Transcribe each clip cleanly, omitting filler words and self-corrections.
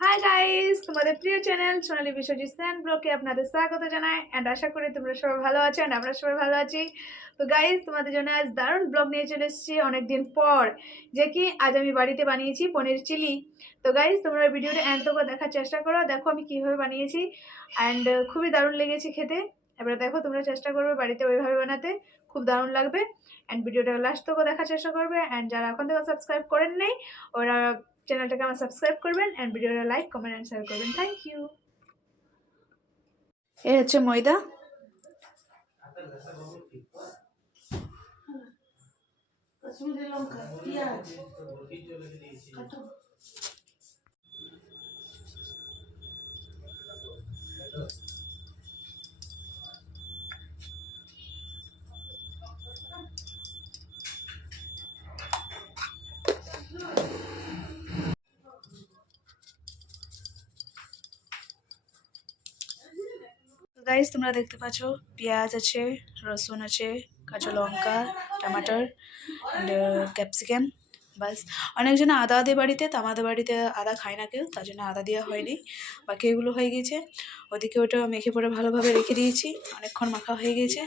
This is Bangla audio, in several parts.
হাই গাইস, তোমাদের প্রিয় চ্যানেল সোনালী বিশ্বজিৎ স্যান ব্লগে আপনাদের স্বাগত জানাই এন্ড আশা করি তোমরা সবাই ভালো আছো এন্ড আমরা সবাই ভালো আছি। তো গাইস, তোমাদের জন্য আজ দারুণ ব্লগ নিয়ে চলে এসেছি অনেকদিন পর, যে কি আজ আমি বাড়িতে বানিয়েছি পনির চিলি। তো গাইস, তোমরা ভিডিওটা এন্ড তক দেখার চেষ্টা করো, দেখো আমি কিভাবে বানিয়েছি এন্ড খুবই দারুণ লেগেছে খেতে। এবার দেখো তোমরা চেষ্টা করবে বাড়িতে ওইভাবে বানাতে, খুব দারুণ লাগবে। এন্ড ভিডিওটা লাস্ট তক দেখার চেষ্টা করবে এন্ড যারা এখন থেকে সাবস্ক্রাইব করেন নাই ওরা চ্যানেলটাকে আমার সাবস্ক্রাইব করবেন এন্ড ভিডিওটা লাইক কমেন্ট এন্ড শেয়ার করবেন। Thank you. এই হচ্ছে ময়দা, কাশ্মীরি লঙ্কা, পেঁয়াজ কাটো। গাইস তোমরা দেখতে পাচ্ছ পেঁয়াজ আছে, রসুন আছে, কাঁচা লঙ্কা, টমাটোর অ্যান্ড ক্যাপসিকাম। বাস, অনেকজন আদা দিয়ে বাড়িতে, তো আমাদের বাড়িতে আদা খায় না কেউ, তার জন্য আদা দেওয়া হয়নি। বাকি এগুলো হয়ে গেছে, ওদিকে ওটা মেখে পরে ভালোভাবে রেখে দিয়েছি, অনেকক্ষণ মাখা হয়ে গেছে।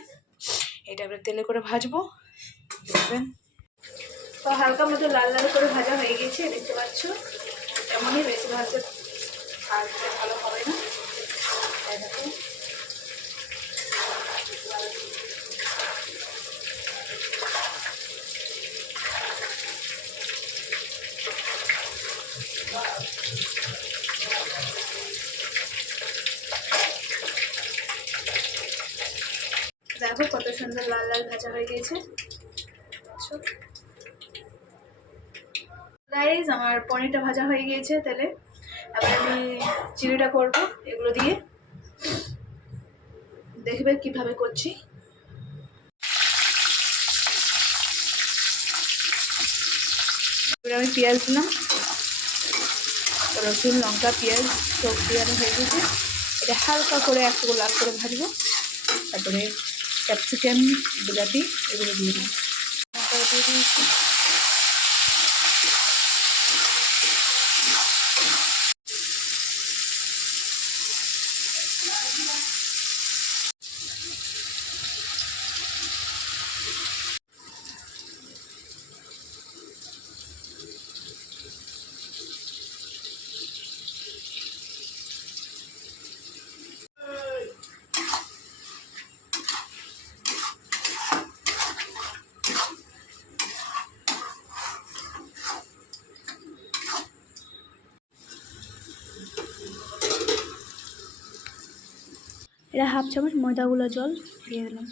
এটা এবার তেলে করে ভাজবো, দেখবেন। তো হালকা মতো লাল লাল করে ভাজা হয়ে গেছে, দেখতে পাচ্ছ। এমনই বেশি ভাজতে ভালো হবে না, দেখো। দেখো কত সুন্দর লাল লাল ভাজা হয়ে গেছে। গাইস, আমার পনিরটা ভাজা হয়ে গিয়েছে তেলে। এবার আমি চিলিটা করব এগুলো দিয়ে, দেখবে কিভাবে করছি। এবার আমি পেঁয়াজ দিলাম, রসুন লঙ্কা পেঁয়াজ সব দিয়ে হয়ে গেছে। এটা হালকা করে একটু লাল করে ভাজবো, তারপরে ক্যাপসিকাম বিলাতি এগুলো দিয়ে দিই, লঙ্কা দিয়ে দিয়েছি। এটা হাফ চামচ ময়দা গুঁড়া জল দিয়ে দিলাম।